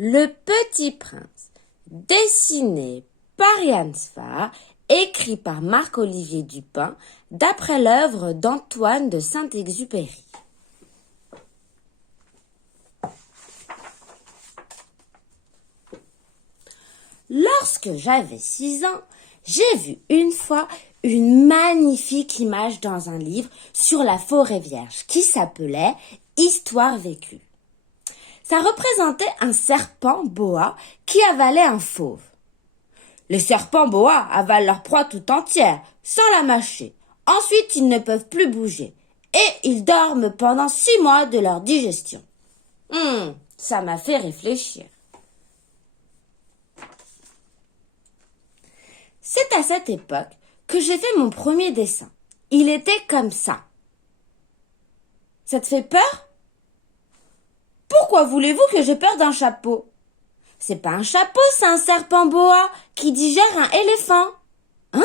Le Petit Prince, dessiné par Yann Sfar, écrit par Marc-Olivier Dupin, d'après l'œuvre d'Antoine de Saint-Exupéry. Lorsque j'avais 6 ans, j'ai vu une fois une magnifique image dans un livre sur la forêt vierge qui s'appelait « Histoire vécue ». Ça représentait un serpent boa qui avalait un fauve. Les serpents boa avalent leur proie tout entière, sans la mâcher. Ensuite, ils ne peuvent plus bouger. Et ils dorment pendant 6 mois de leur digestion. Ça m'a fait réfléchir. C'est à cette époque que j'ai fait mon premier dessin. Il était comme ça. Ça te fait peur ? Pourquoi voulez-vous que j'ai peur d'un chapeau ? C'est pas un chapeau, c'est un serpent boa qui digère un éléphant. Hein ?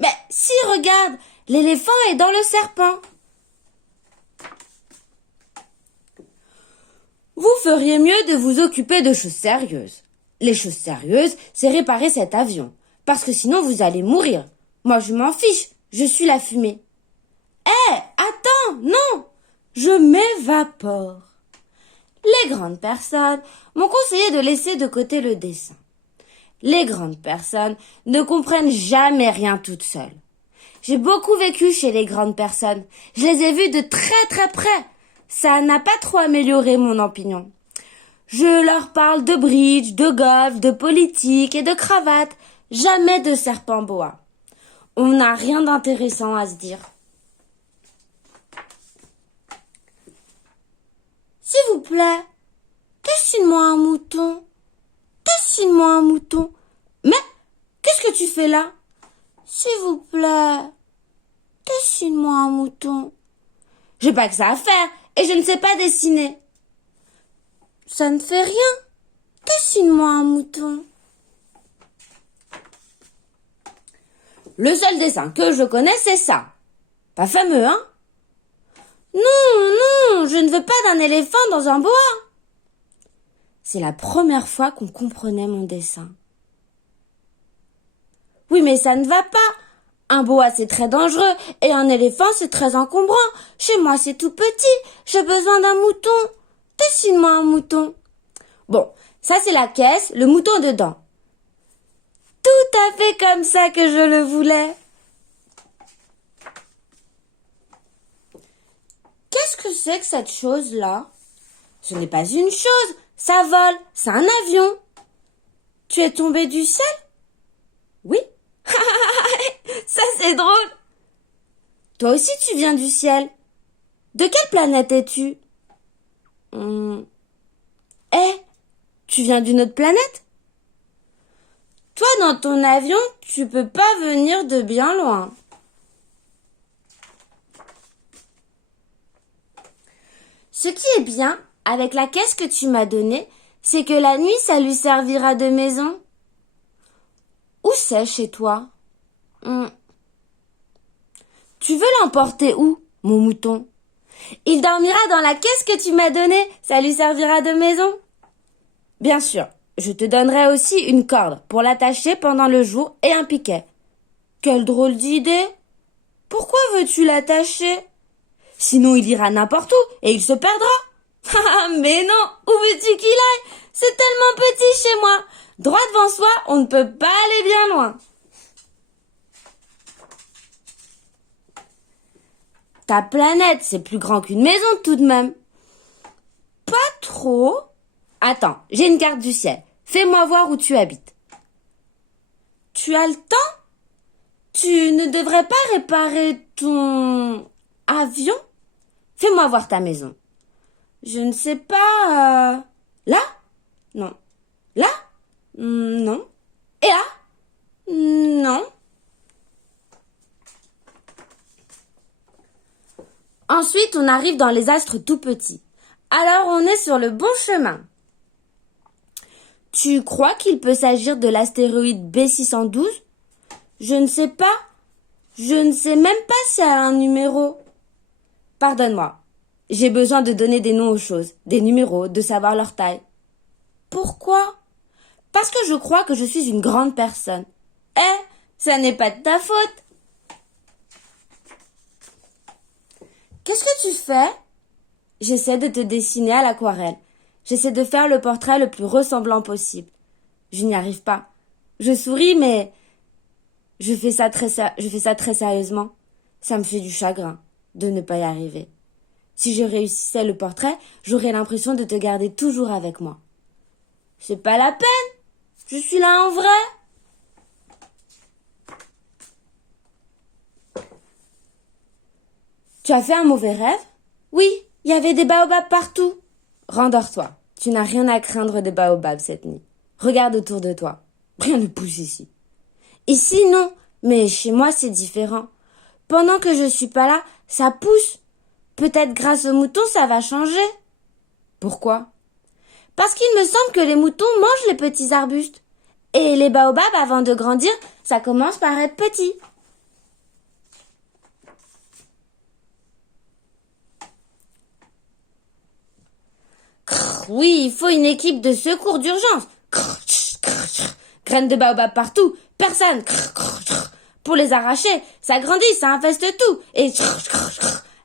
Mais si, regarde, l'éléphant est dans le serpent. Vous feriez mieux de vous occuper de choses sérieuses. Les choses sérieuses, c'est réparer cet avion. Parce que sinon vous allez mourir. Moi je m'en fiche, je suis la fumée. Attends, non, je m'évapore. Les grandes personnes m'ont conseillé de laisser de côté le dessin. Les grandes personnes ne comprennent jamais rien toutes seules. J'ai beaucoup vécu chez les grandes personnes. Je les ai vues de très très près. Ça n'a pas trop amélioré mon opinion. Je leur parle de bridge, de golf, de politique et de cravate. Jamais de serpent boa. On n'a rien d'intéressant à se dire. S'il vous plaît, dessine-moi un mouton. Dessine-moi un mouton. Mais, qu'est-ce que tu fais là ? S'il vous plaît, dessine-moi un mouton. J'ai pas que ça à faire et je ne sais pas dessiner. Ça ne fait rien. Dessine-moi un mouton. Le seul dessin que je connais, c'est ça. Pas fameux, hein ? Non, je ne veux pas d'un éléphant dans un boa. C'est la première fois qu'on comprenait mon dessin. Oui, mais ça ne va pas. Un boa, c'est très dangereux et un éléphant, c'est très encombrant. Chez moi, c'est tout petit. J'ai besoin d'un mouton. Dessine-moi un mouton. Bon, ça c'est la caisse, le mouton dedans. Tout à fait comme ça que je le voulais. Qu'est-ce que c'est que cette chose-là ? Ce n'est pas une chose, ça vole, c'est un avion. Tu es tombé du ciel ? Oui. Ça c'est drôle. Toi aussi tu viens du ciel. De quelle planète es-tu ? Tu viens d'une autre planète ? Toi, dans ton avion, tu peux pas venir de bien loin. Ce qui est bien, avec la caisse que tu m'as donnée, c'est que la nuit, ça lui servira de maison. Où c'est chez toi ? Tu veux l'emporter où, mon mouton ? Il dormira dans la caisse que tu m'as donnée, ça lui servira de maison. Bien sûr, je te donnerai aussi une corde pour l'attacher pendant le jour et un piquet. Quelle drôle d'idée! Pourquoi veux-tu l'attacher? Sinon il ira n'importe où et il se perdra. Ah, mais non, où veux-tu qu'il aille? C'est tellement petit chez moi. Droit devant soi, on ne peut pas aller bien loin. Ta planète, c'est plus grand qu'une maison tout de même. Pas trop. Attends, j'ai une carte du ciel. Fais-moi voir où tu habites. Tu as le temps ? Tu ne devrais pas réparer ton avion ? Fais-moi voir ta maison. Je ne sais pas... Là ? Non. Là ? Non. Et là ? Non. Ensuite, on arrive dans les astres tout petits. Alors, on est sur le bon chemin. Tu crois qu'il peut s'agir de l'astéroïde B612 ? Je ne sais pas. Je ne sais même pas si elle a un numéro. Pardonne-moi. J'ai besoin de donner des noms aux choses, des numéros, de savoir leur taille. Pourquoi? Parce que je crois que je suis une grande personne. Ça n'est pas de ta faute. Qu'est-ce que tu fais? J'essaie de te dessiner à l'aquarelle. J'essaie de faire le portrait le plus ressemblant possible. Je n'y arrive pas. Je souris, mais je fais ça très sérieusement. Ça me fait du chagrin de ne pas y arriver. Si je réussissais le portrait, j'aurais l'impression de te garder toujours avec moi. C'est pas la peine. Je suis là en vrai. Tu as fait un mauvais rêve? Oui, il y avait des baobabs partout. Rendors-toi. Tu n'as rien à craindre des baobabs cette nuit. Regarde autour de toi. Rien ne pousse ici. Ici, non. Mais chez moi, c'est différent. Pendant que je suis pas là, ça pousse. Peut-être grâce aux moutons, ça va changer. Pourquoi? Parce qu'il me semble que les moutons mangent les petits arbustes. Et les baobabs, avant de grandir, ça commence par être petit. Oui, il faut une équipe de secours d'urgence. Graines de baobab partout, personne. Pour les arracher, ça grandit, ça infeste tout. Et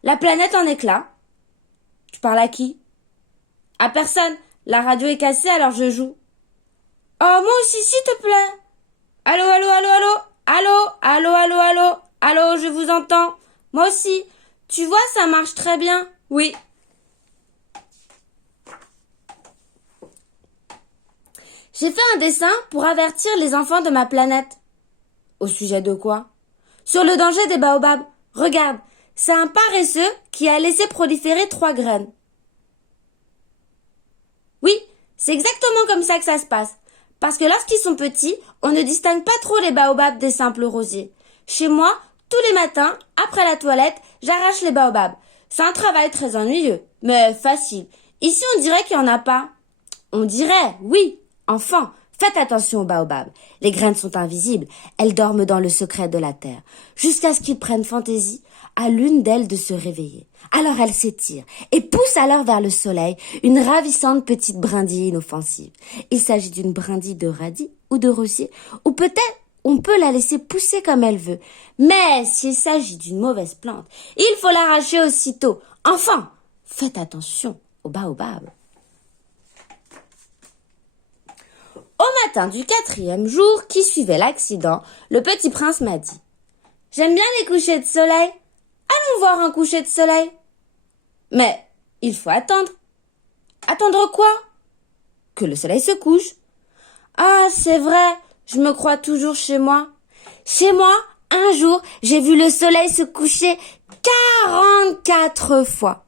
la planète en éclats. Tu parles à qui? À personne. La radio est cassée, alors je joue. Oh, moi aussi, s'il te plaît. Allô, allô, allô, allô. Allô, allô, allô, allô. Allô, je vous entends. Moi aussi. Tu vois, ça marche très bien. Oui. J'ai fait un dessin pour avertir les enfants de ma planète. Au sujet de quoi? Sur le danger des baobabs. Regarde, c'est un paresseux qui a laissé proliférer 3 graines. Oui, c'est exactement comme ça que ça se passe. Parce que lorsqu'ils sont petits, on ne distingue pas trop les baobabs des simples rosiers. Chez moi, tous les matins, après la toilette, j'arrache les baobabs. C'est un travail très ennuyeux, mais facile. Ici, on dirait qu'il n'y en a pas. On dirait, oui. Enfants, faites attention aux baobabs. Les graines sont invisibles. Elles dorment dans le secret de la terre. Jusqu'à ce qu'ils prennent fantaisie à l'une d'elles de se réveiller. Alors elles s'étirent et poussent alors vers le soleil une ravissante petite brindille inoffensive. Il s'agit d'une brindille de radis ou de rosier, ou peut-être on peut la laisser pousser comme elle veut. Mais s'il s'agit d'une mauvaise plante, il faut l'arracher aussitôt. Enfin, faites attention aux baobabs. Au matin du 4e jour qui suivait l'accident, le petit prince m'a dit « J'aime bien les couchers de soleil. Allons voir un coucher de soleil. » Mais il faut attendre. Attendre quoi? Que le soleil se couche. Ah, c'est vrai, je me crois toujours chez moi. Chez moi, un jour, j'ai vu le soleil se coucher 44 fois.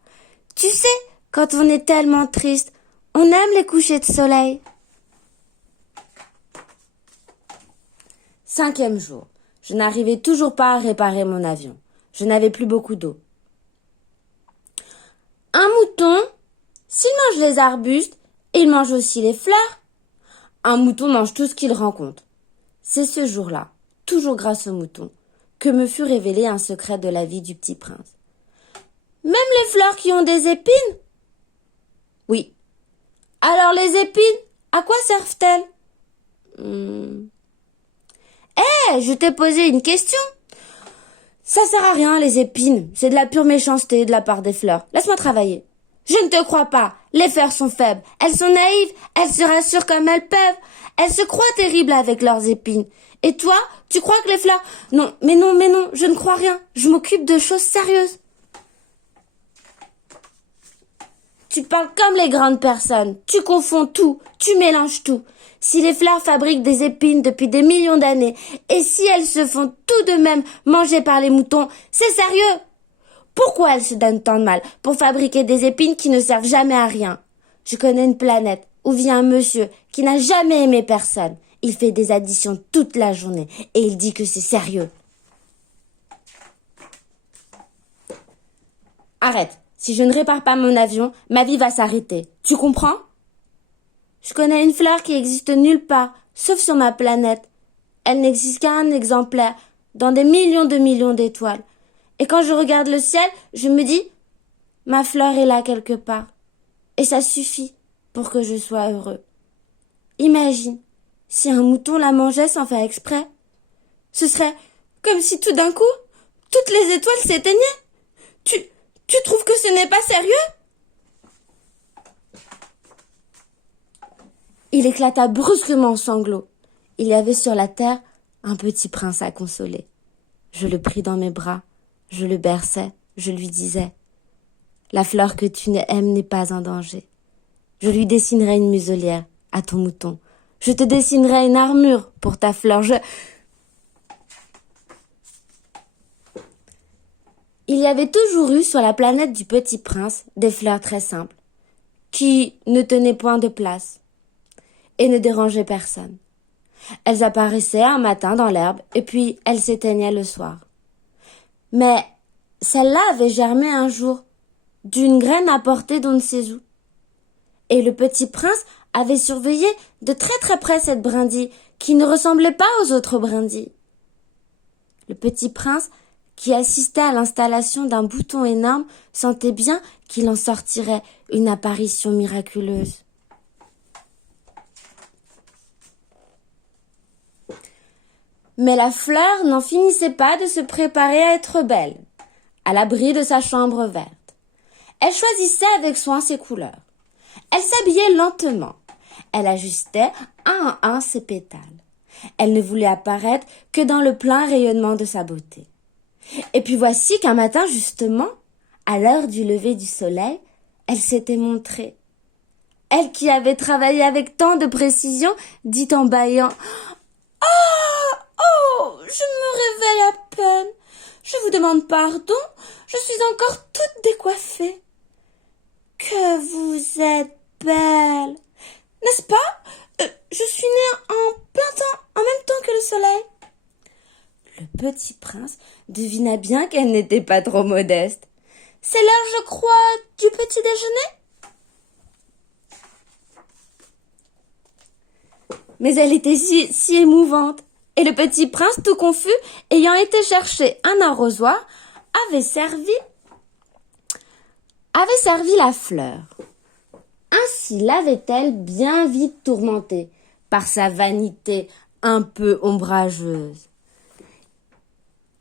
Tu sais, quand on est tellement triste, on aime les couchers de soleil. 5e jour. Je n'arrivais toujours pas à réparer mon avion. Je n'avais plus beaucoup d'eau. Un mouton, s'il mange les arbustes, il mange aussi les fleurs. Un mouton mange tout ce qu'il rencontre. C'est ce jour-là, toujours grâce au mouton, que me fut révélé un secret de la vie du petit prince. Même les fleurs qui ont des épines? Oui. Alors les épines, à quoi servent-elles? Je t'ai posé une question. Ça sert à rien, les épines. C'est de la pure méchanceté de la part des fleurs. Laisse-moi travailler. Je ne te crois pas. Les fleurs sont faibles. Elles sont naïves. Elles se rassurent comme elles peuvent. Elles se croient terribles avec leurs épines. Et toi, tu crois que les fleurs... Non, mais non, je ne crois rien. Je m'occupe de choses sérieuses. Tu parles comme les grandes personnes. Tu confonds tout. Tu mélanges tout. Si les fleurs fabriquent des épines depuis des millions d'années, et si elles se font tout de même manger par les moutons, c'est sérieux. Pourquoi elles se donnent tant de mal pour fabriquer des épines qui ne servent jamais à rien? Je connais une planète où vit un monsieur qui n'a jamais aimé personne. Il fait des additions toute la journée et il dit que c'est sérieux. Arrête. Si je ne répare pas mon avion, ma vie va s'arrêter. Tu comprends? Je connais une fleur qui existe nulle part, sauf sur ma planète. Elle n'existe qu'un exemplaire, dans des millions d'étoiles. Et quand je regarde le ciel, je me dis, ma fleur est là quelque part. Et ça suffit pour que je sois heureux. Imagine, si un mouton la mangeait sans faire exprès. Ce serait comme si tout d'un coup, toutes les étoiles s'éteignaient. Tu trouves que ce n'est pas sérieux? Il éclata brusquement en sanglots. Il y avait sur la terre un petit prince à consoler. Je le pris dans mes bras, je le berçais, je lui disais « La fleur que tu aimes n'est pas en danger. Je lui dessinerai une muselière à ton mouton. Je te dessinerai une armure pour ta fleur. Il y avait toujours eu sur la planète du Petit Prince des fleurs très simples, qui ne tenaient point de place et ne dérangeaient personne. Elles apparaissaient un matin dans l'herbe et puis elles s'éteignaient le soir. Mais celle-là avait germé un jour, d'une graine apportée d'on ne sait où. Et le Petit Prince avait surveillé de très très près cette brindille qui ne ressemblait pas aux autres brindilles. Le Petit Prince, qui assistait à l'installation d'un bouton énorme, sentait bien qu'il en sortirait une apparition miraculeuse. Mais la fleur n'en finissait pas de se préparer à être belle, à l'abri de sa chambre verte. Elle choisissait avec soin ses couleurs. Elle s'habillait lentement. Elle ajustait un à un ses pétales. Elle ne voulait apparaître que dans le plein rayonnement de sa beauté. Et puis voici qu'un matin, justement, à l'heure du lever du soleil, elle s'était montrée. Elle qui avait travaillé avec tant de précision, dit en bâillant « Oh, je me réveille à peine. Je vous demande pardon, je suis encore toute décoiffée. Que vous êtes belle, n'est-ce pas? Je suis née en plein temps, en même temps que le soleil. » Le Petit Prince devina bien qu'elle n'était pas trop modeste. « C'est l'heure, je crois, du petit déjeuner ?» Mais elle était si émouvante. Et le Petit Prince, tout confus, ayant été chercher un arrosoir, avait servi la fleur. Ainsi l'avait-elle bien vite tourmentée par sa vanité un peu ombrageuse.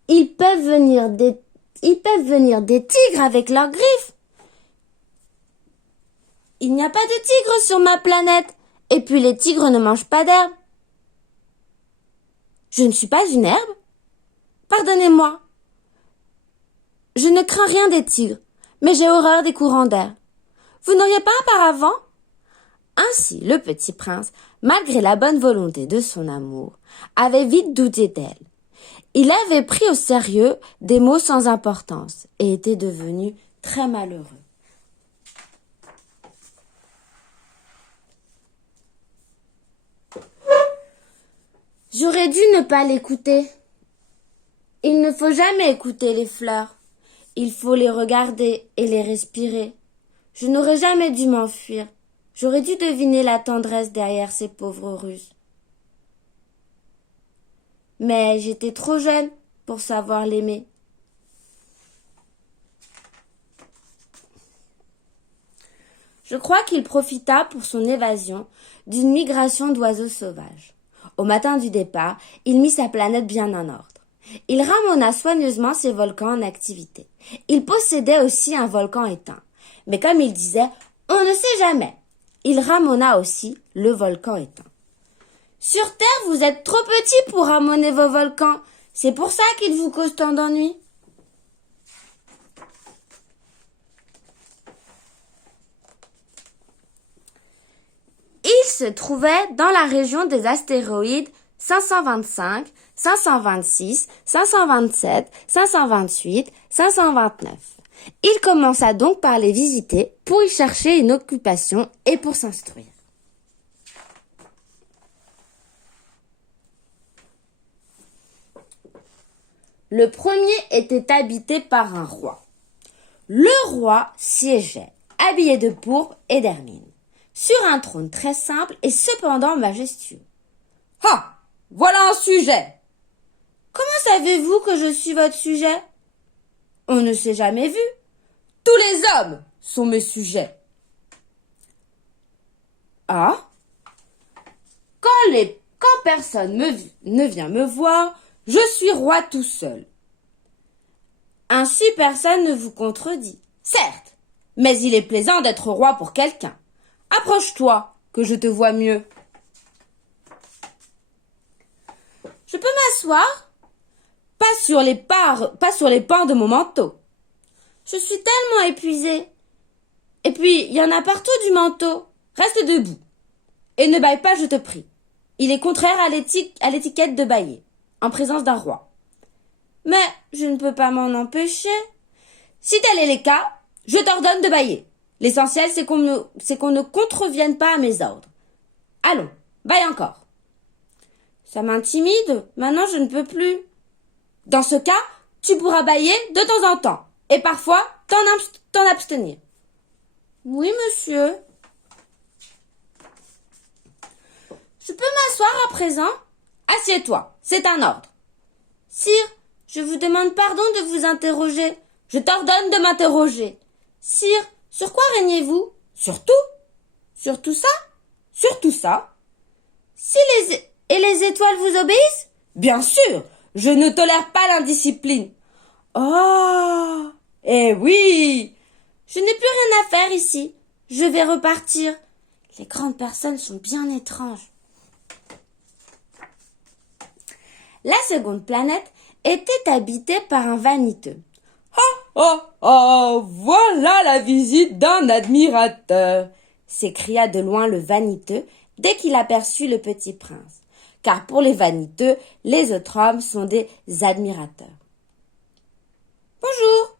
Ils peuvent venir des tigres avec leurs griffes. Il n'y a pas de tigres sur ma planète, et puis les tigres ne mangent pas d'herbe. Je ne suis pas une herbe. Pardonnez-moi. Je ne crains rien des tigres, mais j'ai horreur des courants d'air. Vous n'auriez pas un paravent? Ainsi, le Petit Prince, malgré la bonne volonté de son amour, avait vite douté d'elle. Il avait pris au sérieux des mots sans importance et était devenu très malheureux. J'aurais dû ne pas l'écouter. Il ne faut jamais écouter les fleurs. Il faut les regarder et les respirer. Je n'aurais jamais dû m'enfuir. J'aurais dû deviner la tendresse derrière ces pauvres ruses. Mais j'étais trop jeune pour savoir l'aimer. Je crois qu'il profita pour son évasion d'une migration d'oiseaux sauvages. Au matin du départ, il mit sa planète bien en ordre. Il ramena soigneusement ses volcans en activité. Il possédait aussi un volcan éteint. Mais comme il disait, on ne sait jamais. Il ramena aussi le volcan éteint. Sur Terre, vous êtes trop petit pour ramener vos volcans. C'est pour ça qu'ils vous causent tant d'ennuis. Il se trouvait dans la région des astéroïdes 525, 526, 527, 528, 529. Il commença donc par les visiter pour y chercher une occupation et pour s'instruire. Le premier était habité par un roi. Le roi siégeait, habillé de pourpre et d'hermine, sur un trône très simple et cependant majestueux. « Ah, voilà un sujet !»« Comment savez-vous que je suis votre sujet ?»« On ne s'est jamais vu. »« Tous les hommes sont mes sujets. »« Ah ! quand personne ne vient me voir, je suis roi tout seul. Ainsi personne ne vous contredit. Certes, mais il est plaisant d'être roi pour quelqu'un. Approche-toi, que je te vois mieux. Je peux m'asseoir? Pas sur les pans de mon manteau. Je suis tellement épuisée. Et puis, il y en a partout du manteau. Reste debout. Et ne bâille pas, je te prie. Il est contraire à l'étiquette de bâiller, en présence d'un roi. Mais je ne peux pas m'en empêcher. Si tel est le cas, je t'ordonne de bâiller. L'essentiel, c'est qu'on ne contrevienne pas à mes ordres. Allons, bâille encore. Ça m'intimide. Maintenant, je ne peux plus. Dans ce cas, tu pourras bâiller de temps en temps. Et parfois, t'en abstenir. Oui, monsieur. Je peux m'asseoir à présent? Assieds-toi, c'est un ordre. Sire, je vous demande pardon de vous interroger. Je t'ordonne de m'interroger. Sire, sur quoi régnez-vous? Sur tout. Sur tout ça? Sur tout ça. Et les étoiles vous obéissent? Bien sûr, je ne tolère pas l'indiscipline. Oh, eh oui. Je n'ai plus rien à faire ici. Je vais repartir. Les grandes personnes sont bien étranges. La seconde planète était habitée par un vaniteux. Voilà la visite d'un admirateur, s'écria de loin le vaniteux dès qu'il aperçut le petit prince. Car pour les vaniteux, les autres hommes sont des admirateurs. Bonjour,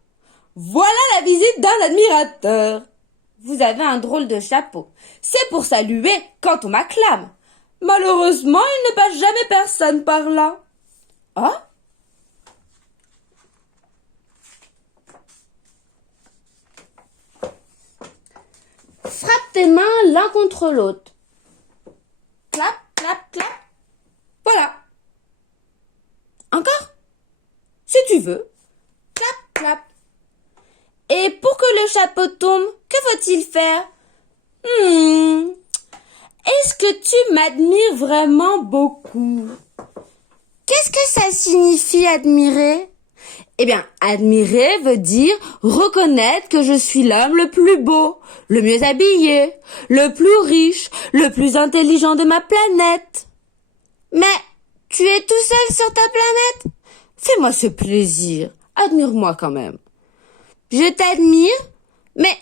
voilà la visite d'un admirateur. Vous avez un drôle de chapeau. C'est pour saluer quand on m'acclame. Malheureusement, il ne passe jamais personne par là. Ah? Frappe tes mains l'un contre l'autre. Clap, clap, clap. Voilà. Encore? Si tu veux. Clap, clap. Et pour que le chapeau tombe, que faut-il faire? Est-ce que tu m'admires vraiment beaucoup? Qu'est-ce que ça signifie admirer? Eh bien, admirer veut dire reconnaître que je suis l'homme le plus beau, le mieux habillé, le plus riche, le plus intelligent de ma planète. Mais tu es tout seul sur ta planète? Fais-moi ce plaisir, admire-moi quand même. Je t'admire, mais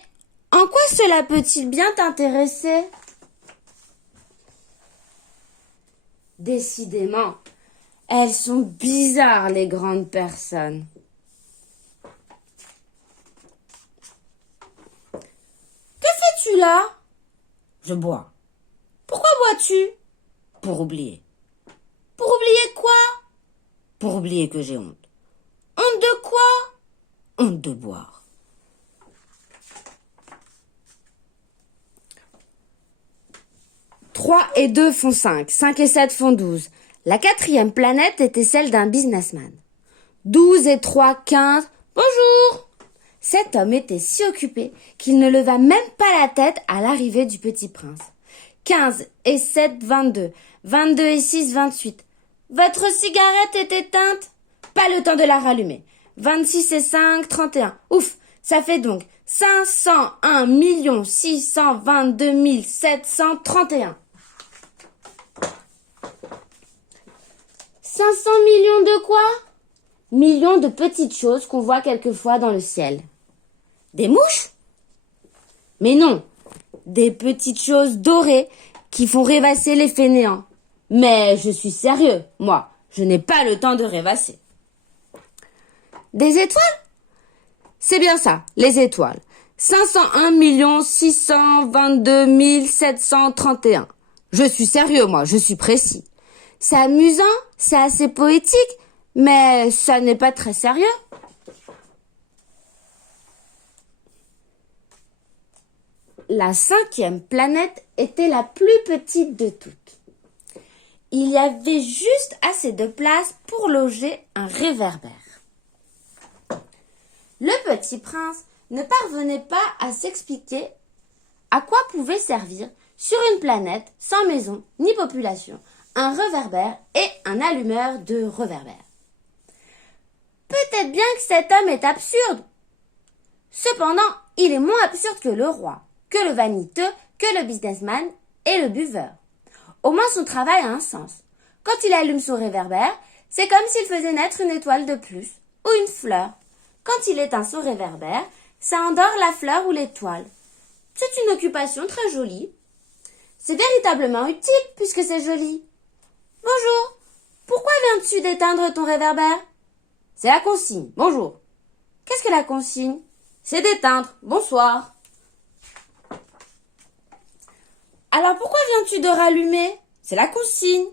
en quoi cela peut-il bien t'intéresser? Décidément, elles sont bizarres, les grandes personnes. Que fais-tu là? Je bois. Pourquoi bois-tu? Pour oublier. Pour oublier quoi? Pour oublier que j'ai honte. Honte de quoi? Honte de boire. 3 et 2 font 5, 5 et 7 font 12. La quatrième planète était celle d'un businessman. 12 et 3, 15. Bonjour! Cet homme était si occupé qu'il ne leva même pas la tête à l'arrivée du petit prince. 15 et 7, 22. 22 et 6, 28. Votre cigarette est éteinte? Pas le temps de la rallumer. 26 et 5, 31. Ouf, ça fait donc 501 622 731. 500 millions de quoi? Millions de petites choses qu'on voit quelquefois dans le ciel. Des mouches? Mais non, des petites choses dorées qui font rêvasser les fainéants. Mais je suis sérieux, moi, je n'ai pas le temps de rêvasser. Des étoiles? C'est bien ça, les étoiles. 501 622 731. Je suis sérieux, moi, je suis précis. C'est amusant, c'est assez poétique, mais ça n'est pas très sérieux. La cinquième planète était la plus petite de toutes. Il y avait juste assez de place pour loger un réverbère. Le petit prince ne parvenait pas à s'expliquer à quoi pouvait servir, sur une planète sans maison ni population, un réverbère et un allumeur de réverbère. Peut-être bien que cet homme est absurde. Cependant, il est moins absurde que le roi, que le vaniteux, que le businessman et le buveur. Au moins son travail a un sens. Quand il allume son réverbère, c'est comme s'il faisait naître une étoile de plus ou une fleur. Quand il éteint son réverbère, ça endort la fleur ou l'étoile. C'est une occupation très jolie. C'est véritablement utile puisque c'est joli. Bonjour, pourquoi viens-tu d'éteindre ton réverbère? C'est la consigne, bonjour. Qu'est-ce que la consigne? C'est d'éteindre, bonsoir. Alors pourquoi viens-tu de rallumer? C'est la consigne.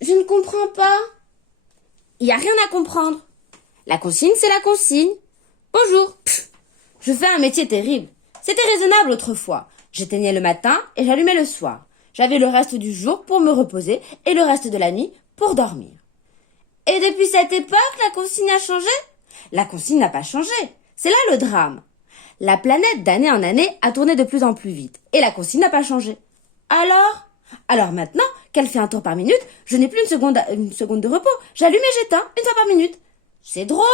Je ne comprends pas. Il n'y a rien à comprendre. La consigne, c'est la consigne. Bonjour. Je fais un métier terrible. C'était raisonnable autrefois. J'éteignais le matin et j'allumais le soir. J'avais le reste du jour pour me reposer et le reste de la nuit pour dormir. Et depuis cette époque, la consigne a changé? La consigne n'a pas changé. C'est là le drame. La planète d'année en année a tourné de plus en plus vite et la consigne n'a pas changé. Alors maintenant qu'elle fait un tour par minute, je n'ai plus une seconde de repos. J'allume et j'éteins une fois par minute. C'est drôle.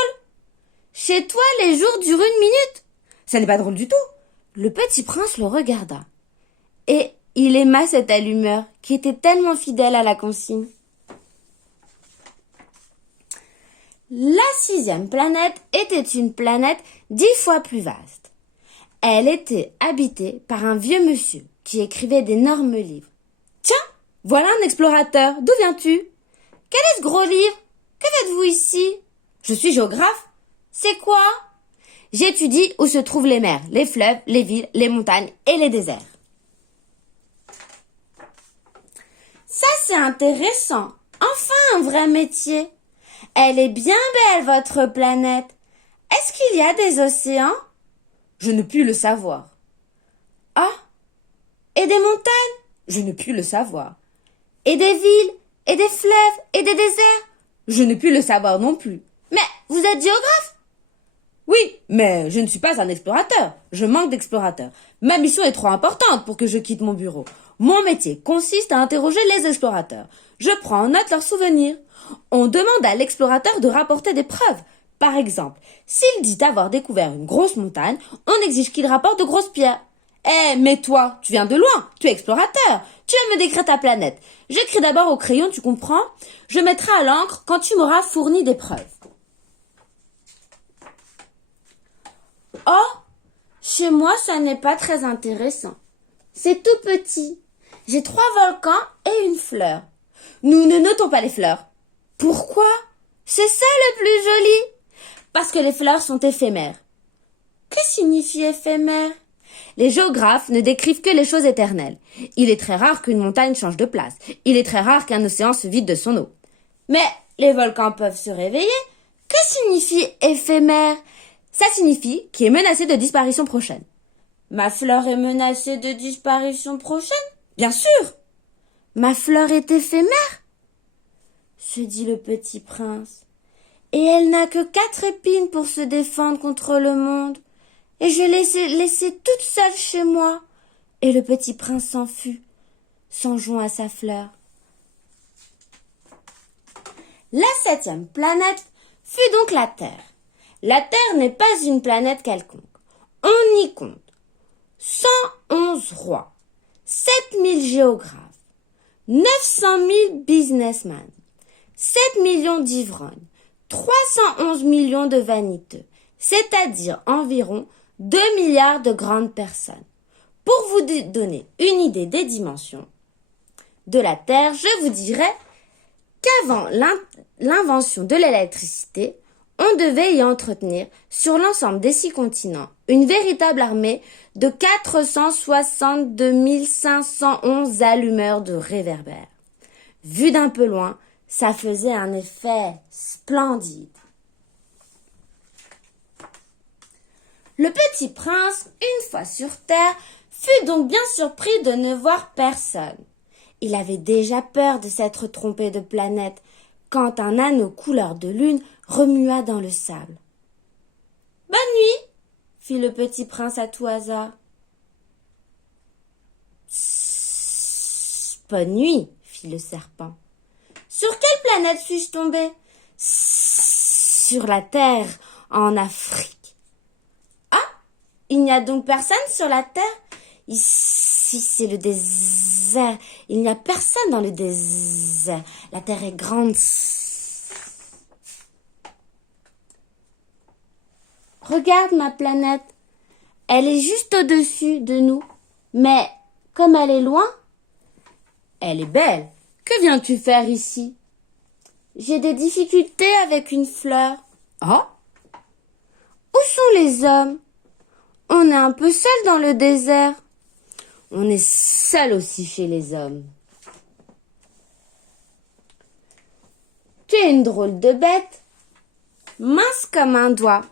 Chez toi, les jours durent une minute. Ça n'est pas drôle du tout. Le petit prince le regarda. Et il aima cette allumeur qui était tellement fidèle à la consigne. La 6e planète était une planète 10 fois plus vaste. Elle était habitée par un vieux monsieur qui écrivait d'énormes livres. Tiens, voilà un explorateur. D'où viens-tu? Quel est ce gros livre? Que faites-vous ici? Je suis géographe. C'est quoi? J'étudie où se trouvent les mers, les fleuves, les villes, les montagnes et les déserts. Ça, c'est intéressant. Enfin, un vrai métier. Elle est bien belle, votre planète. Est-ce qu'il y a des océans? Je ne puis le savoir. Ah, et des montagnes? Je ne puis le savoir. Et des villes, et des fleuves, et des déserts? Je ne puis le savoir non plus. Mais vous êtes géographe? Oui, mais je ne suis pas un explorateur. Je manque d'explorateurs. Ma mission est trop importante pour que je quitte mon bureau. Mon métier consiste à interroger les explorateurs. Je prends en note leurs souvenirs. On demande à l'explorateur de rapporter des preuves. Par exemple, s'il dit avoir découvert une grosse montagne, on exige qu'il rapporte de grosses pierres. Eh, mais toi, tu viens de loin, tu es explorateur, tu vas me décrire ta planète. J'écris d'abord au crayon, tu comprends? Je mettrai à l'encre quand tu m'auras fourni des preuves. Oh, chez moi, ça n'est pas très intéressant. C'est tout petit. J'ai 3 volcans et une fleur. Nous ne notons pas les fleurs. Pourquoi? C'est ça le plus joli. Parce que les fleurs sont éphémères. Que signifie éphémère? Les géographes ne décrivent que les choses éternelles. Il est très rare qu'une montagne change de place. Il est très rare qu'un océan se vide de son eau. Mais les volcans peuvent se réveiller. Que signifie éphémère? Ça signifie qu'il est menacé de disparition prochaine. Ma fleur est menacée de disparition prochaine? Bien sûr. Ma fleur est éphémère? Se dit le petit prince. Et elle n'a que 4 épines pour se défendre contre le monde. Et je l'ai laissée toute seule chez moi. Et le petit prince s'en fut, songeant à sa fleur. La 7e planète fut donc la Terre. La Terre n'est pas une planète quelconque. On y compte 111 rois, 7000 géographes, 900 000 businessmen, 7 millions d'ivrognes, 311 millions de vaniteux, c'est-à-dire environ 2 milliards de grandes personnes. Pour vous donner une idée des dimensions de la Terre, je vous dirais qu'avant l'invention de l'électricité, on devait y entretenir, sur l'ensemble des 6 continents, une véritable armée de 462 511 allumeurs de réverbères. Vu d'un peu loin, ça faisait un effet splendide. Le petit prince, une fois sur Terre, fut donc bien surpris de ne voir personne. Il avait déjà peur de s'être trompé de planète, quand un anneau couleur de lune remua dans le sable. « Bonne nuit !» fit le petit prince à tout hasard. « Bonne nuit !» fit le serpent. Sur quelle planète suis-je tombé? Sur la Terre, en Afrique. Ah, il n'y a donc personne sur la Terre? Ici, c'est le désert. Il n'y a personne dans le désert. La Terre est grande. Regarde ma planète. Elle est juste au-dessus de nous. Mais comme elle est loin, elle est belle. Que viens-tu faire ici? J'ai des difficultés avec une fleur. Ah? Où sont les hommes? On est un peu seul dans le désert. On est seul aussi chez les hommes. Tu es une drôle de bête, mince comme un doigt.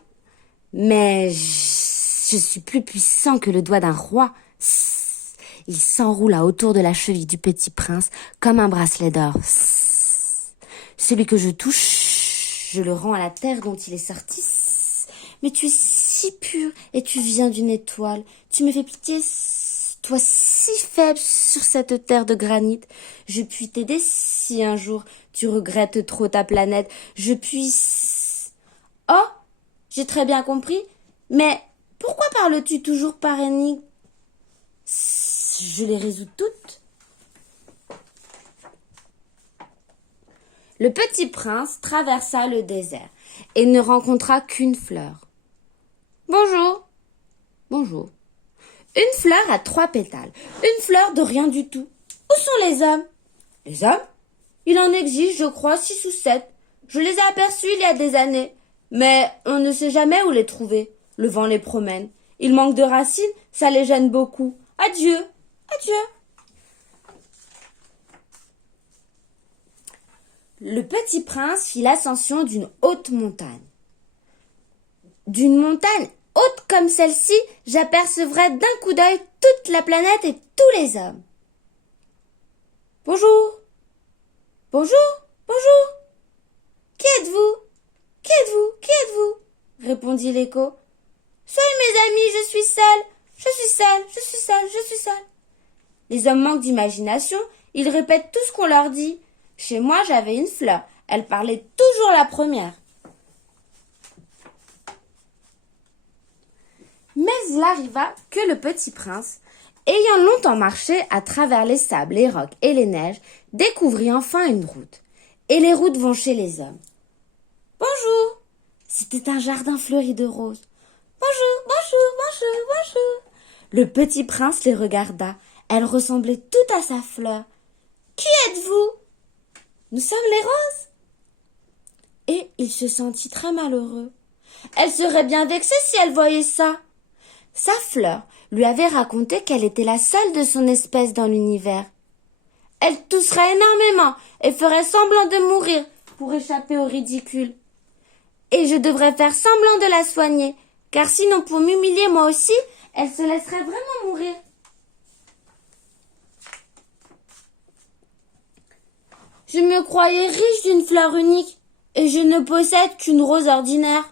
Mais je suis plus puissant que le doigt d'un roi. Il s'enroula autour de la cheville du petit prince comme un bracelet d'or. Celui que je touche, je le rends à la terre dont il est sorti. Mais tu es si pur et tu viens d'une étoile. Tu me fais pitié, toi si faible sur cette terre de granit. Je puis t'aider si un jour tu regrettes trop ta planète. Je puis... Oh, j'ai très bien compris. Mais pourquoi parles-tu toujours par énigme? Je les résous toutes. Le petit prince traversa le désert et ne rencontra qu'une fleur. Bonjour. Bonjour. Une fleur à 3 pétales. Une fleur de rien du tout. Où sont les hommes? Les hommes? Il en existe, je crois, 6 ou 7. Je les ai aperçus il y a des années. Mais on ne sait jamais où les trouver. Le vent les promène. Ils manquent de racines, ça les gêne beaucoup. Adieu. Adieu. Le petit prince fit l'ascension d'une haute montagne. D'une montagne haute comme celle-ci, j'apercevrais d'un coup d'œil toute la planète et tous les hommes. Bonjour. Bonjour. Bonjour. Qui êtes-vous? Qui êtes-vous? Qui êtes-vous? Répondit l'écho. Soyez mes amis, je suis seul. Je suis seul, je suis seul, je suis seul. Les hommes manquent d'imagination, ils répètent tout ce qu'on leur dit. Chez moi, j'avais une fleur. Elle parlait toujours la première. Mais il arriva que le petit prince, ayant longtemps marché à travers les sables, les rocs et les neiges, découvrit enfin une route. Et les routes vont chez les hommes. Bonjour. C'était un jardin fleuri de roses. Bonjour, bonjour, bonjour, bonjour. Le petit prince les regarda. Elles ressemblaient toutes à sa fleur. Qui êtes-vous? Nous sommes les roses. Et il se sentit très malheureux. Elle serait bien vexée si elle voyait ça. Sa fleur lui avait raconté qu'elle était la seule de son espèce dans l'univers. Elle tousserait énormément et ferait semblant de mourir pour échapper au ridicule. Et je devrais faire semblant de la soigner, car sinon pour m'humilier moi aussi, elle se laisserait vraiment mourir. Je me croyais riche d'une fleur unique, et je ne possède qu'une rose ordinaire.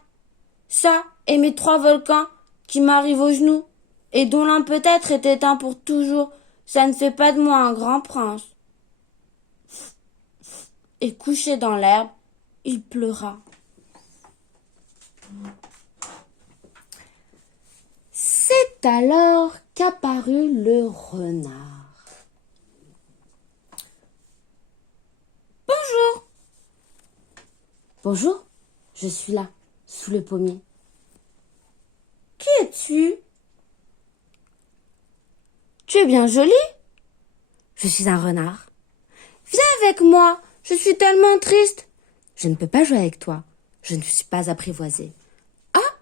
Ça, et mes 3 volcans, qui m'arrivent aux genoux, et dont l'un peut-être est éteint pour toujours, ça ne fait pas de moi un grand prince. Et couché dans l'herbe, il pleura. C'est alors qu'apparut le renard. Bonjour. Bonjour, je suis là, sous le pommier. Qui es-tu? Tu es bien jolie. Je suis un renard. Viens avec moi, je suis tellement triste. Je ne peux pas jouer avec toi, je ne suis pas apprivoisée. Ah,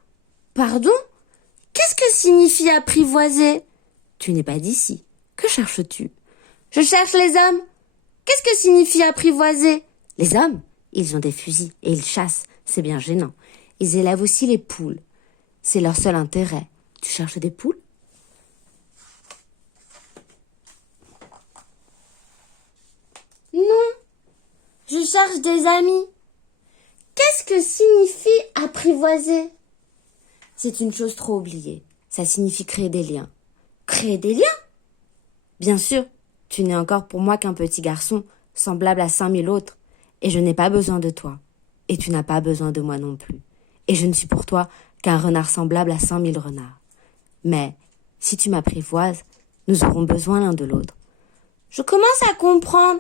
pardon? Qu'est-ce que signifie apprivoiser? Tu n'es pas d'ici. Que cherches-tu? Je cherche les hommes. Qu'est-ce que signifie apprivoiser? Les hommes, ils ont des fusils et ils chassent. C'est bien gênant. Ils élèvent aussi les poules. C'est leur seul intérêt. Tu cherches des poules? Non. Je cherche des amis. Qu'est-ce que signifie apprivoiser? C'est une chose trop oubliée. Ça signifie créer des liens. Créer des liens? Bien sûr, tu n'es encore pour moi qu'un petit garçon, semblable à 5000 autres, et je n'ai pas besoin de toi, et tu n'as pas besoin de moi non plus, et je ne suis pour toi qu'un renard semblable à 5000 renards. Mais, si tu m'apprivoises, nous aurons besoin l'un de l'autre. Je commence à comprendre.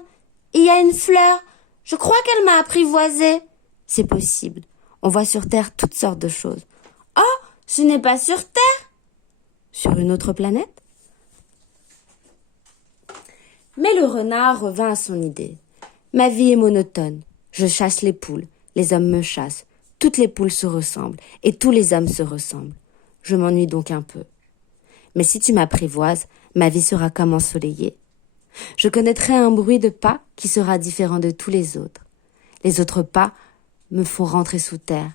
Il y a une fleur. Je crois qu'elle m'a apprivoisée. C'est possible. On voit sur Terre toutes sortes de choses. Oh, ce n'est pas sur Terre. Sur une autre planète? Mais le renard revint à son idée. Ma vie est monotone. Je chasse les poules. Les hommes me chassent. Toutes les poules se ressemblent. Et tous les hommes se ressemblent. Je m'ennuie donc un peu. Mais si tu m'apprivoises, ma vie sera comme ensoleillée. Je connaîtrai un bruit de pas qui sera différent de tous les autres. Les autres pas me font rentrer sous terre.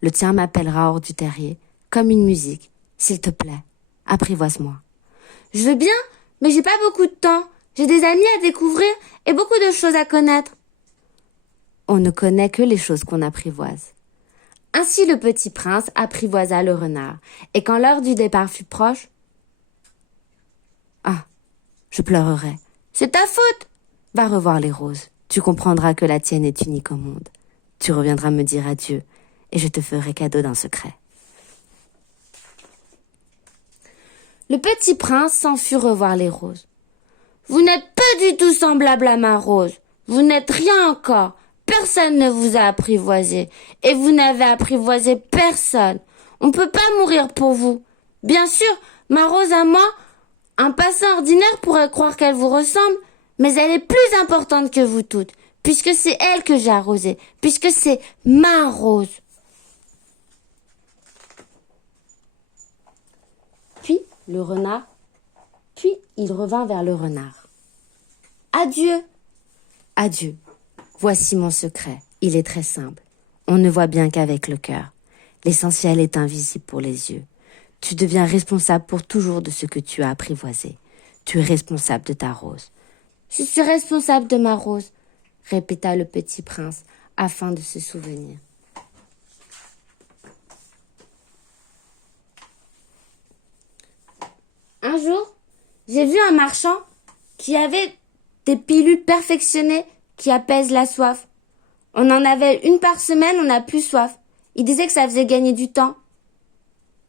Le tien m'appellera hors du terrier, comme une musique. S'il te plaît, apprivoise-moi. Je veux bien, mais j'ai pas beaucoup de temps. J'ai des amis à découvrir et beaucoup de choses à connaître. On ne connaît que les choses qu'on apprivoise. Ainsi le petit prince apprivoisa le renard, et quand l'heure du départ fut proche, ah, je pleurerai. C'est ta faute. Va revoir les roses. Tu comprendras que la tienne est unique au monde. Tu reviendras me dire adieu, et je te ferai cadeau d'un secret. Le petit prince s'en fut revoir les roses. Vous n'êtes pas du tout semblable à ma rose. Vous n'êtes rien encore. Personne ne vous a apprivoisé. Et vous n'avez apprivoisé personne. On ne peut pas mourir pour vous. Bien sûr, ma rose à moi, un passant ordinaire pourrait croire qu'elle vous ressemble, mais elle est plus importante que vous toutes, puisque c'est elle que j'ai arrosée, puisque c'est ma rose. Puis il revint vers le renard. Adieu. Adieu. Voici mon secret. Il est très simple. On ne voit bien qu'avec le cœur. L'essentiel est invisible pour les yeux. Tu deviens responsable pour toujours de ce que tu as apprivoisé. Tu es responsable de ta rose. Je suis responsable de ma rose, répéta le petit prince, afin de se souvenir. Un jour, j'ai vu un marchand qui avait des pilules perfectionnées qui apaisent la soif. On en avait une par semaine, on n'a plus soif. Il disait que ça faisait gagner du temps.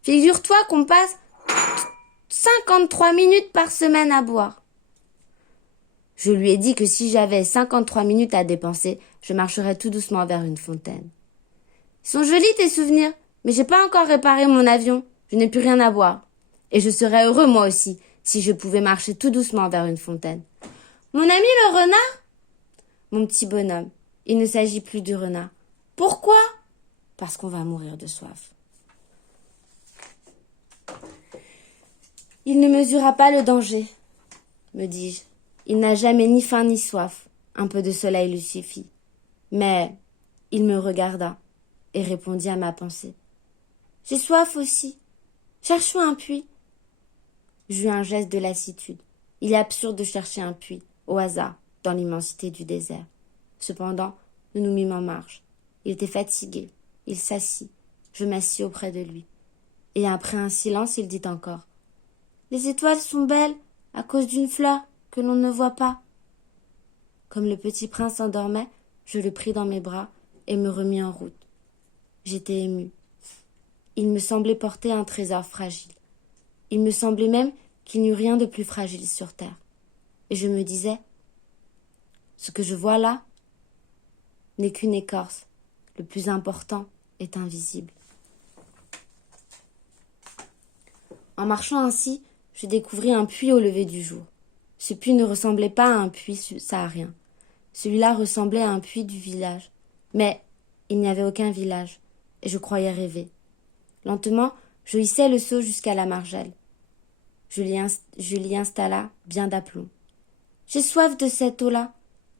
Figure-toi qu'on passe 53 minutes par semaine à boire. Je lui ai dit que si j'avais 53 minutes à dépenser, je marcherais tout doucement vers une fontaine. Ils sont jolis tes souvenirs, mais j'ai pas encore réparé mon avion. Je n'ai plus rien à boire. Et je serais heureux moi aussi, si je pouvais marcher tout doucement vers une fontaine. Mon ami le renard? Mon petit bonhomme, il ne s'agit plus du renard. Pourquoi? Parce qu'on va mourir de soif. Il ne mesura pas le danger, me dis-je. Il n'a jamais ni faim ni soif. Un peu de soleil lui suffit. Mais il me regarda et répondit à ma pensée. J'ai soif aussi. Cherchons un puits. J'eus un geste de lassitude. Il est absurde de chercher un puits, au hasard, dans l'immensité du désert. Cependant, nous nous mîmes en marche. Il était fatigué. Il s'assit. Je m'assis auprès de lui. Et après un silence, il dit encore. Les étoiles sont belles à cause d'une fleur que l'on ne voit pas. Comme le petit prince s'endormait, je le pris dans mes bras et me remis en route. J'étais émue. Il me semblait porter un trésor fragile. Il me semblait même qu'il n'y eût rien de plus fragile sur terre. Et je me disais, ce que je vois là n'est qu'une écorce. Le plus important est invisible. En marchant ainsi, je découvris un puits au lever du jour. Ce puits ne ressemblait pas à un puits saharien. Celui-là ressemblait à un puits du village. Mais il n'y avait aucun village, et je croyais rêver. Lentement, je hissai le seau jusqu'à la margelle. Je l'y installa bien d'aplomb. « J'ai soif de cette eau-là.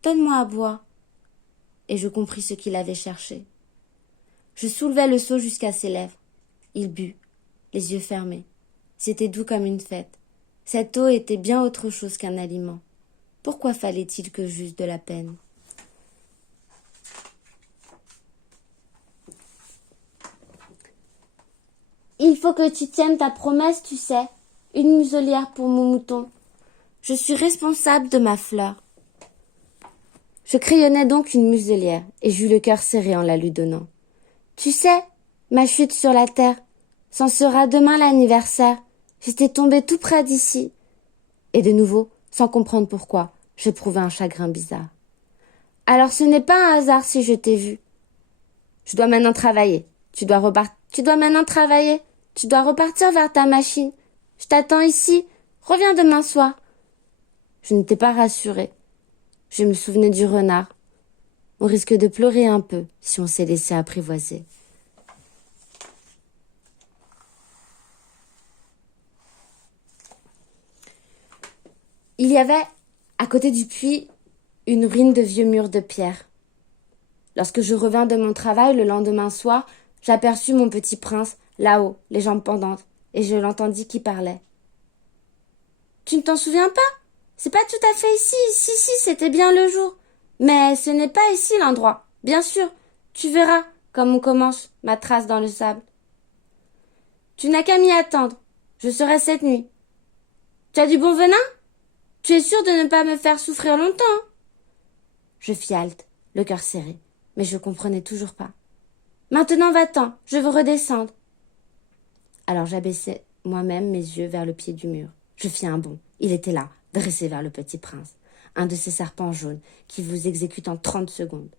Donne-moi à boire. » Et je compris ce qu'il avait cherché. Je soulevai le seau jusqu'à ses lèvres. Il but, les yeux fermés. C'était doux comme une fête. Cette eau était bien autre chose qu'un aliment. Pourquoi fallait-il que j'eusse de la peine? Il faut que tu tiennes ta promesse, tu sais. Une muselière pour mon mouton. Je suis responsable de ma fleur. Je crayonnais donc une muselière, et j'eus le cœur serré en la lui donnant. Tu sais, ma chute sur la terre, c'en sera demain l'anniversaire. J'étais tombée tout près d'ici. Et de nouveau, sans comprendre pourquoi, j'éprouvais un chagrin bizarre. Alors ce n'est pas un hasard si je t'ai vu. Je dois maintenant travailler. Tu dois maintenant travailler. Tu dois repartir vers ta machine. Je t'attends ici. Reviens demain soir. Je n'étais pas rassurée. Je me souvenais du renard. On risque de pleurer un peu si on s'est laissé apprivoiser. Il y avait, à côté du puits, une ruine de vieux murs de pierre. Lorsque je revins de mon travail le lendemain soir, j'aperçus mon petit prince, là-haut, les jambes pendantes, et je l'entendis qui parlait. « Tu ne t'en souviens pas? C'est pas tout à fait ici. Si, c'était bien le jour. Mais ce n'est pas ici l'endroit. Bien sûr, tu verras comme on commence ma trace dans le sable. Tu n'as qu'à m'y attendre. Je serai cette nuit. Tu as du bon venin? Tu es sûr de ne pas me faire souffrir longtemps, hein? » Je fis halte, le cœur serré, mais je comprenais toujours pas. « Maintenant va-t'en, je veux redescendre. » Alors j'abaissai moi-même mes yeux vers le pied du mur. Je fis un bond. Il était là, dressé vers le petit prince. Un de ces serpents jaunes qui vous exécutent en 30 secondes.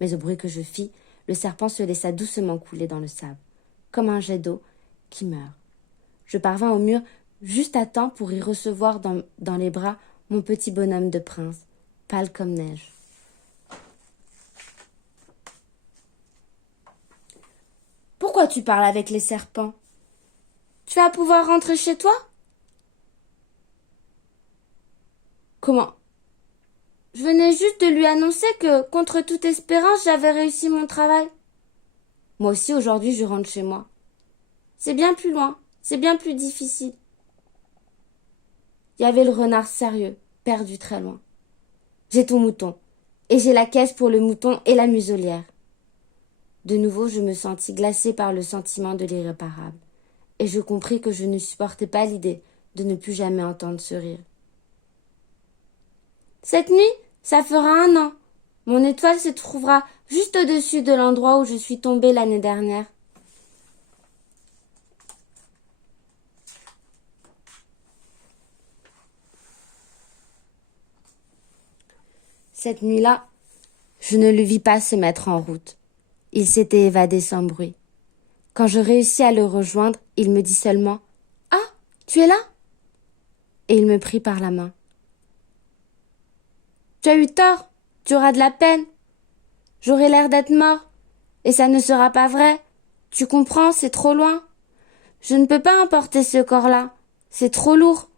Mais au bruit que je fis, le serpent se laissa doucement couler dans le sable, comme un jet d'eau qui meurt. Je parvins au mur juste à temps pour y recevoir dans les bras mon petit bonhomme de prince, pâle comme neige. « Pourquoi tu parles avec les serpents? Tu vas pouvoir rentrer chez toi? » »« Comment? Je venais juste de lui annoncer que, contre toute espérance, j'avais réussi mon travail. Moi aussi, aujourd'hui, je rentre chez moi. C'est bien plus loin, c'est bien plus difficile. » Il y avait le renard sérieux, perdu très loin. J'ai ton mouton, et j'ai la caisse pour le mouton et la muselière. De nouveau, je me sentis glacée par le sentiment de l'irréparable, et je compris que je ne supportais pas l'idée de ne plus jamais entendre ce rire. Cette nuit, ça fera 1 an. Mon étoile se trouvera juste au-dessus de l'endroit où je suis tombée l'année dernière. Cette nuit-là, je ne le vis pas se mettre en route. Il s'était évadé sans bruit. Quand je réussis à le rejoindre, il me dit seulement « Ah, tu es là ?» Et il me prit par la main. « Tu as eu tort, tu auras de la peine. J'aurai l'air d'être mort, et ça ne sera pas vrai. Tu comprends, c'est trop loin. Je ne peux pas emporter ce corps-là, c'est trop lourd.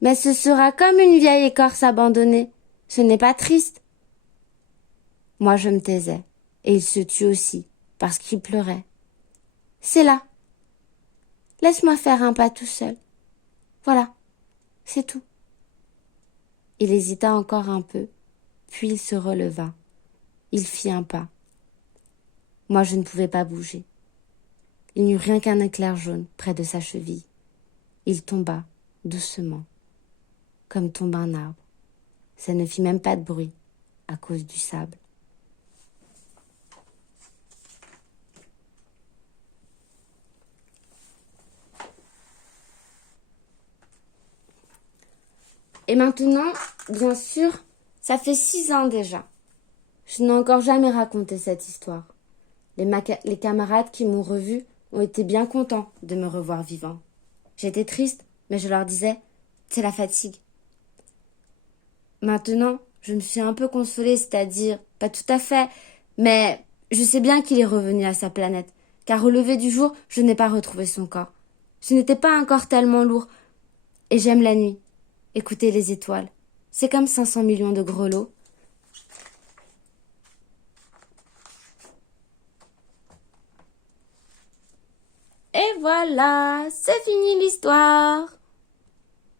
Mais ce sera comme une vieille écorce abandonnée. Ce n'est pas triste. » Moi, je me taisais, et il se tut aussi, parce qu'il pleurait. « C'est là. Laisse-moi faire un pas tout seul. Voilà, c'est tout. » Il hésita encore un peu, puis il se releva. Il fit un pas. Moi, je ne pouvais pas bouger. Il n'y eut rien qu'un éclair jaune près de sa cheville. Il tomba, doucement, comme tombe un arbre. Ça ne fit même pas de bruit, à cause du sable. Et maintenant, bien sûr, ça fait 6 ans déjà. Je n'ai encore jamais raconté cette histoire. Les camarades qui m'ont revu ont été bien contents de me revoir vivant. J'étais triste, mais je leur disais « c'est la fatigue ». Maintenant, je me suis un peu consolée, c'est-à-dire, pas tout à fait, mais je sais bien qu'il est revenu à sa planète, car au lever du jour, je n'ai pas retrouvé son corps. Ce n'était pas un corps tellement lourd. Et j'aime la nuit. Écoutez les étoiles. C'est comme 500 millions de grelots. Et voilà, c'est fini l'histoire.